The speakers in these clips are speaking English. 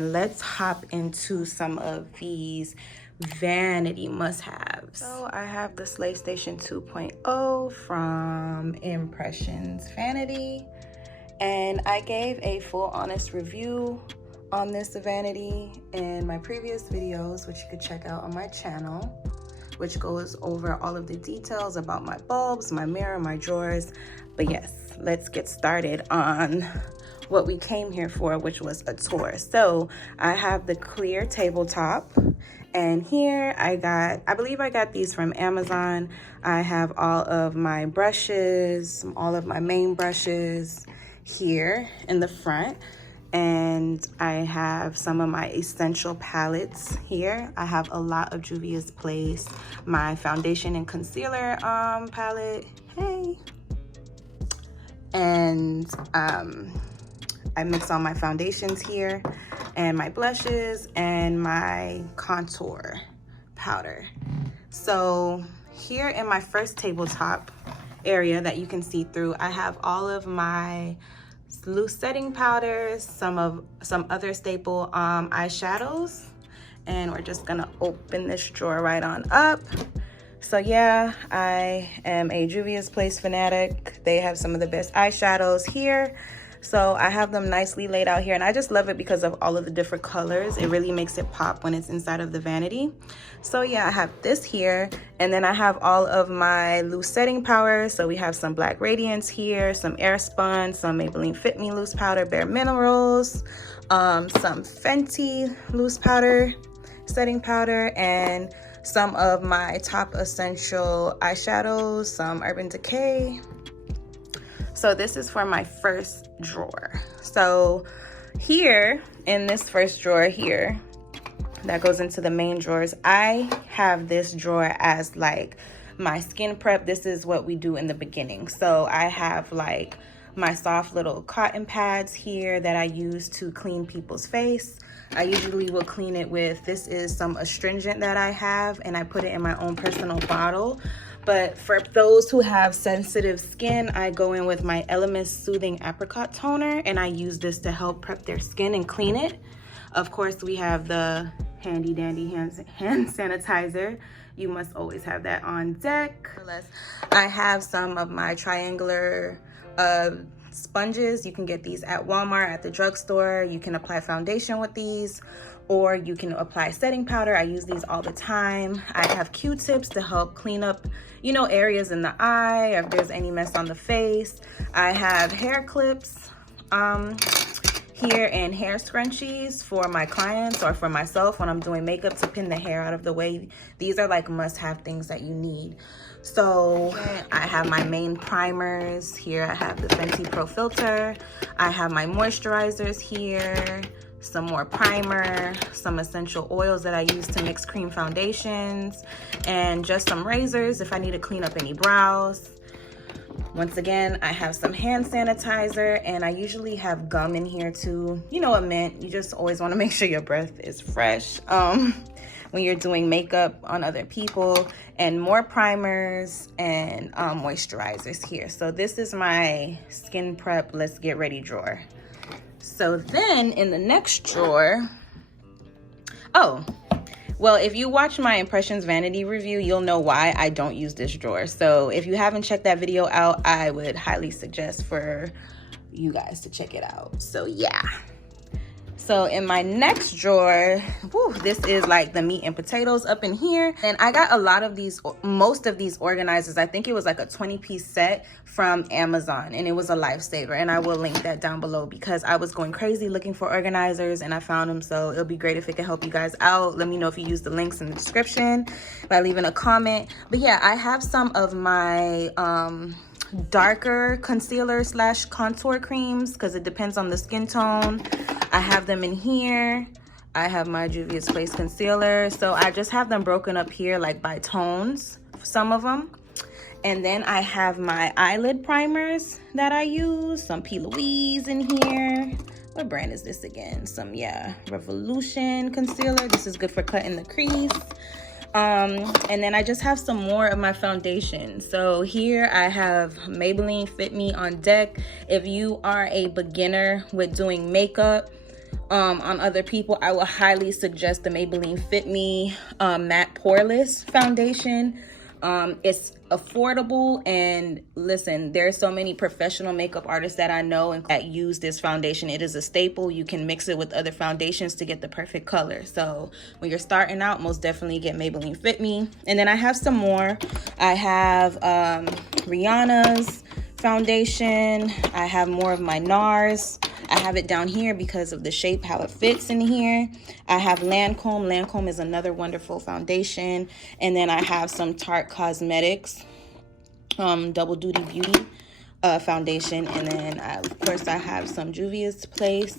and let's hop into some of these Vanity must-haves. So I have the SlayStation 2.0 from Impressions Vanity, and I gave a full honest review on this Vanity in my previous videos, which you could check out on my channel, which goes over all of the details about my bulbs, my mirror, my drawers. But yes, let's get started on what we came here for, which was a tour. So I have the clear tabletop, and here I believe I got these from Amazon. I have all of my brushes, all of my main brushes here in the front, and I have some of my essential palettes here. I have a lot of Juvia's Place, my foundation and concealer palette, hey, and I mix all my foundations here, and my blushes, and my contour powder. So here in my first tabletop area that you can see through, I have all of my loose setting powders, some other staple eyeshadows, and we're just gonna open this drawer right on up. So yeah, I am a Juvia's Place fanatic. They have some of the best eyeshadows here. So I have them nicely laid out here, and I just love it because of all of the different colors. It really makes it pop when it's inside of the Vanity. So yeah, I have this here, and then I have all of my loose setting powders. So we have some Black Radiance here, some Airspun, some Maybelline Fit Me loose powder, Bare Minerals, some Fenty loose powder, setting powder, and some of my top essential eyeshadows, some Urban Decay. So this is for my first drawer. So here in this first drawer here, that goes into the main drawers, I have this drawer as like my skin prep. This is what we do in the beginning. So I have like my soft little cotton pads here that I use to clean people's face. I usually will clean it with, this is some astringent that I have, and I put it in my own personal bottle. But for those who have sensitive skin, I go in with my Elemis Soothing Apricot Toner, and I use this to help prep their skin and clean it. Of course, we have the handy dandy hand sanitizer. You must always have that on deck. I have some of my triangular sponges. You can get these at Walmart, at the drugstore. You can apply foundation with these, or you can apply setting powder. I use these all the time. I have Q-tips to help clean up, you know, areas in the eye, or if there's any mess on the face. I have hair clips here, and hair scrunchies for my clients or for myself when I'm doing makeup to pin the hair out of the way. These are like must-have things that you need. So I have my main primers here. I have the Fenty Pro Filter. I have my moisturizers here, some more primer, some essential oils that I use to mix cream foundations, and just some razors if I need to clean up any brows. Once again, I have some hand sanitizer, and I usually have gum in here too. You know, a mint. You just always want to make sure your breath is fresh when you're doing makeup on other people, and more primers and moisturizers here. So this is my skin prep, let's get ready drawer. So then in the next drawer, oh, well, if you watch my Impressions Vanity review, you'll know why I don't use this drawer. So if you haven't checked that video out, I would highly suggest for you guys to check it out. So yeah. So in my next drawer, this is like the meat and potatoes up in here. And I got a lot of these, most of these organizers. I think it was like a 20-piece set from Amazon, and it was a lifesaver. And I will link that down below because I was going crazy looking for organizers and I found them. So it'll be great if it can help you guys out. Let me know if you use the links in the description by leaving a comment. But yeah, I have some of my darker concealer / contour creams because it depends on the skin tone. I have them in here. I have my Juvia's Place concealer. So I just have them broken up here like by tones, some of them. And then I have my eyelid primers that I use. Some P. Louise in here. What brand is this again? Some, yeah, Revolution concealer. This is good for cutting the crease. And then I just have some more of my foundation. So here I have Maybelline Fit Me on deck. If you are a beginner with doing makeup, on other people, I would highly suggest the Maybelline Fit Me Matte Poreless Foundation. It's affordable, and listen, there's so many professional makeup artists that I know and that use this foundation. It is a staple. You can mix it with other foundations to get the perfect color. So when you're starting out, most definitely get Maybelline Fit Me. And then I have some more. I have Rihanna's foundation. I have more of my NARS. I have it down here because of the shape, how it fits in here. I have Lancome. Lancome is another wonderful foundation. And then I have some Tarte Cosmetics Double Duty Beauty foundation. And then of course I have some Juvia's Place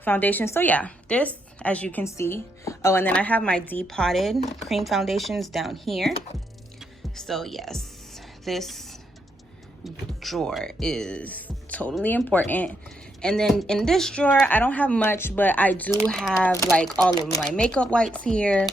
foundation. So yeah, this, as you can see. Oh, and then I have my Depotted cream foundations down here. So yes, this drawer is totally important. And then in this drawer, I don't have much, but I do have like all of my makeup wipes here,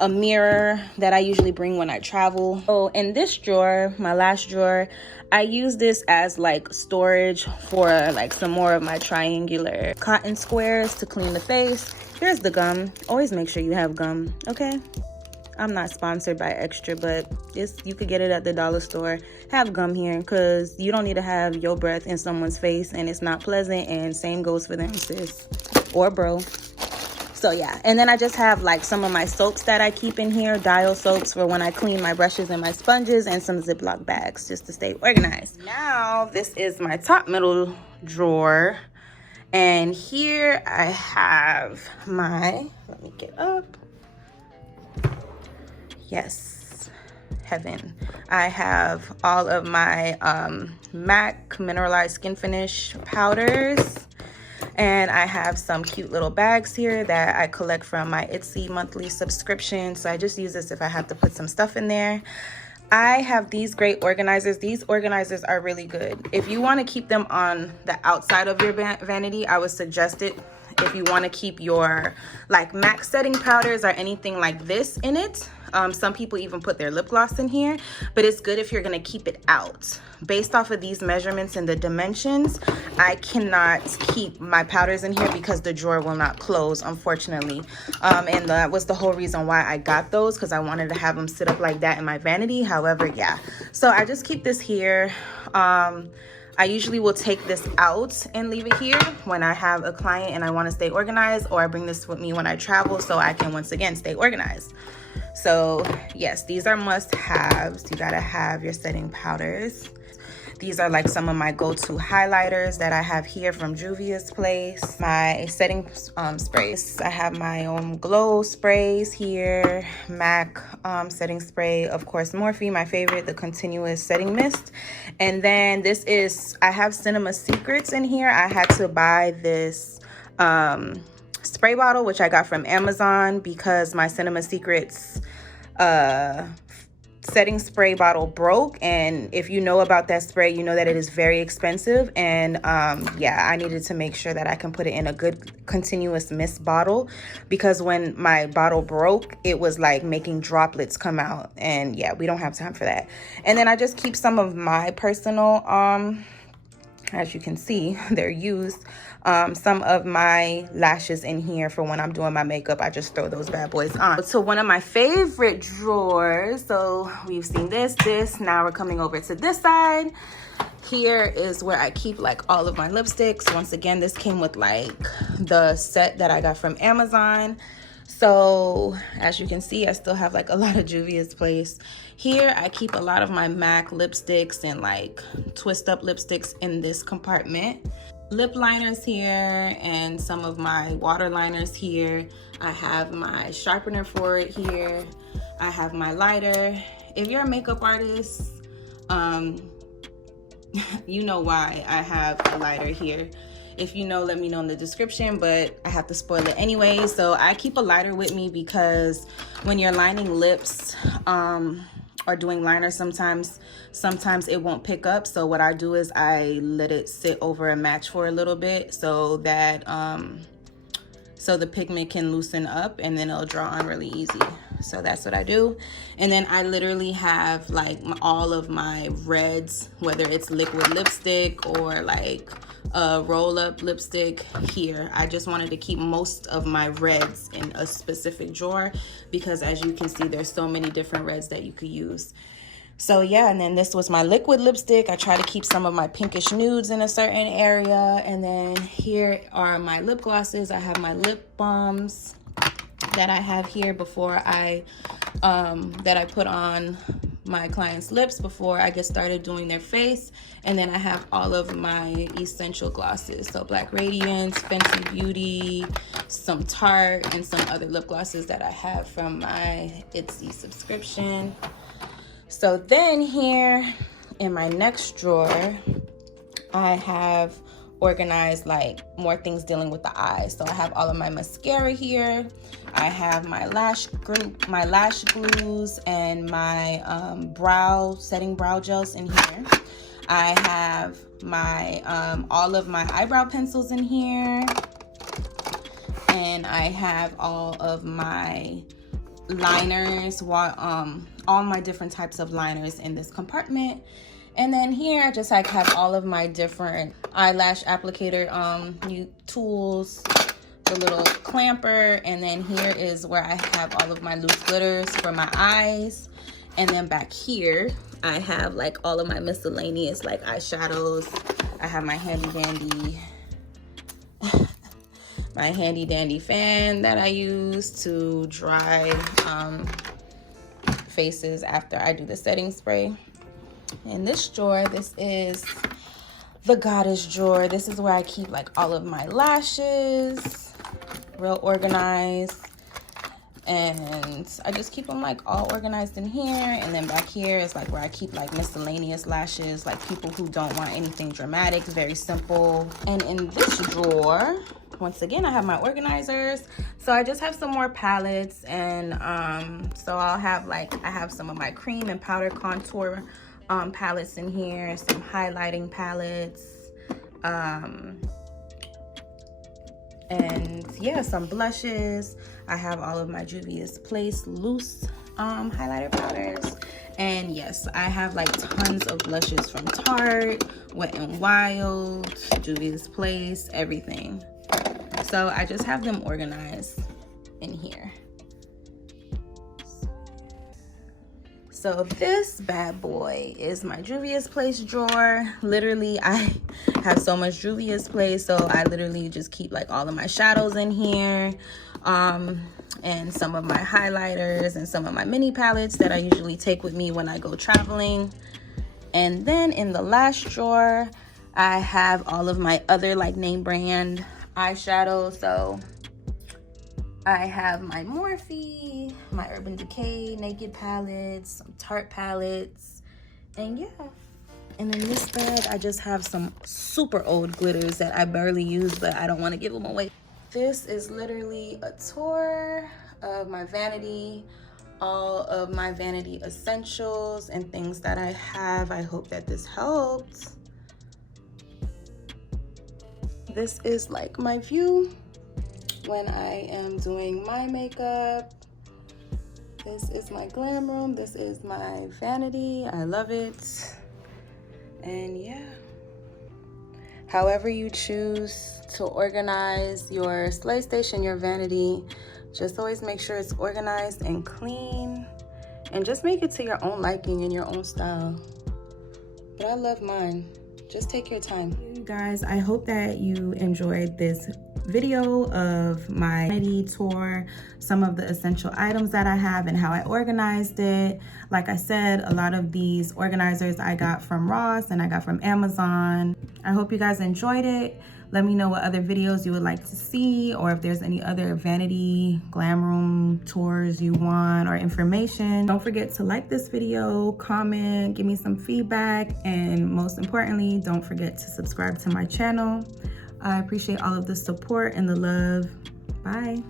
a mirror that I usually bring when I travel. So in this drawer, my last drawer, I use this as like storage for like some more of my triangular cotton squares to clean the face. Here's the gum. Always make sure you have gum, okay? I'm not sponsored by Extra, but you could get it at the dollar store. Have gum here because you don't need to have your breath in someone's face, and it's not pleasant, and same goes for them, sis or bro. So yeah, and then I just have like some of my soaps that I keep in here, dial soaps for when I clean my brushes and my sponges, and some Ziploc bags just to stay organized. Now this is my top middle drawer, and here I have my, let me get up. Yes, heaven. I have all of my MAC Mineralized Skin Finish powders. And I have some cute little bags here that I collect from my Etsy monthly subscription. So I just use this if I have to put some stuff in there. I have these great organizers. These organizers are really good. If you want to keep them on the outside of your vanity, I would suggest it. If you want to keep your like MAC setting powders or anything like this in it. Some people even put their lip gloss in here, but it's good if you're going to keep it out. Based off of these measurements and the dimensions, I cannot keep my powders in here because the drawer will not close, unfortunately. And that was the whole reason why I got those, because I wanted to have them sit up like that in my vanity. However, yeah. So I just keep this here. I usually will take this out and leave it here when I have a client and I want to stay organized, or I bring this with me when I travel so I can once again stay organized. So yes, these are must-haves. You gotta have your setting powders. These are like some of my go-to highlighters that I have here from Juvia's Place. My setting sprays. I have my own glow sprays here. MAC setting spray. Of course, Morphe, my favorite, the continuous setting mist. And then this is, I have Cinema Secrets in here. I had to buy this spray bottle, which I got from Amazon because my Cinema Secrets setting spray bottle broke. And if you know about that spray, you know that it is very expensive. And yeah, I needed to make sure that I can put it in a good continuous mist bottle, because when my bottle broke, it was like making droplets come out, and yeah, we don't have time for that. And then I just keep some of my personal as you can see, they're used. Some of my lashes in here for when I'm doing my makeup. I just throw those bad boys on. So one of my favorite drawers. So we've seen this. Now we're coming over to this side. Here is where I keep like all of my lipsticks. Once again, this came with like the set that I got from Amazon. So as you can see, I still have like a lot of Juvia's Place. Here I keep a lot of my MAC lipsticks and like twist up lipsticks in this compartment. Lip liners here and some of my water liners here. I have my sharpener for it here. I have my lighter. If you're a makeup artist, you know why I have a lighter here. If you know, let me know in the description, but I have to spoil it anyway. So I keep a lighter with me because when you're lining lips or doing liner, sometimes it won't pick up. So what I do is I let it sit over a match for a little bit so that so the pigment can loosen up and then it'll draw on really easy. So that's what I do. And then I literally have like all of my reds, whether it's liquid lipstick or like roll-up lipstick here. I just wanted to keep most of my reds in a specific drawer because as you can see, there's so many different reds that you could use. So yeah, and then this was my liquid lipstick. I try to keep some of my pinkish nudes in a certain area. And then here are my lip glosses. I have my lip balms that I have here before that I put on my clients' lips before I get started doing their face. And then I have all of my essential glosses. So Black Radiance, Fenty Beauty, some Tarte, and some other lip glosses that I have from my Etsy subscription. So then here in my next drawer, I have organized like more things dealing with the eyes. So I have all of my mascara here. I have my lash glues and my setting brow gels in here. I have my all of my eyebrow pencils in here, and I have all of my liners, all my different types of liners in this compartment. And then here I just like have all of my different eyelash applicator tools, the little clamper, and then here is where I have all of my loose glitters for my eyes. And then back here I have like all of my miscellaneous like eyeshadows. I have my handy dandy fan that I use to dry faces after I do the setting spray. In this drawer, this is the goddess drawer. This is where I keep like all of my lashes, real organized. And I just keep them like all organized in here. And then back here is like where I keep like miscellaneous lashes, like people who don't want anything dramatic, very simple. And in this drawer, once again, I have my organizers. So I just have some more palettes, and so I have some of my cream and powder contour palettes in here, some highlighting palettes, and yeah, some blushes. I have all of my Juvia's Place loose highlighter powders. And yes, I have like tons of blushes from Tarte, Wet n Wild, Juvia's Place, everything. So I just have them organized in here. So this bad boy is my Juvia's Place drawer. Literally, I have so much Juvia's Place, so I literally just keep like all of my shadows in here, and some of my highlighters and some of my mini palettes that I usually take with me when I go traveling. And then in the last drawer, I have all of my other like name brand eyeshadow. So I have my Morphe, my Urban Decay Naked palettes, some Tarte palettes, and yeah. And in this bag, I just have some super old glitters that I barely use, but I don't want to give them away. This is literally a tour of my vanity, all of my vanity essentials and things that I have. I hope that this helped. This is like my view when I am doing my makeup. This is my glam room. This is my vanity. I love it. And yeah, however you choose to organize your SlayStation, your vanity, just always make sure it's organized and clean, and just make it to your own liking and your own style. But I love mine. Just take your time. You guys, I hope that you enjoyed this video of my vanity tour, some of the essential items that I have and how I organized it. Like I said, a lot of these organizers I got from Ross and I got from Amazon. I hope you guys enjoyed it. Let me know what other videos you would like to see, or if there's any other vanity glam room tours you want or information. Don't forget to like this video, comment, give me some feedback, and most importantly, don't forget to subscribe to my channel. I appreciate all of the support and the love. Bye.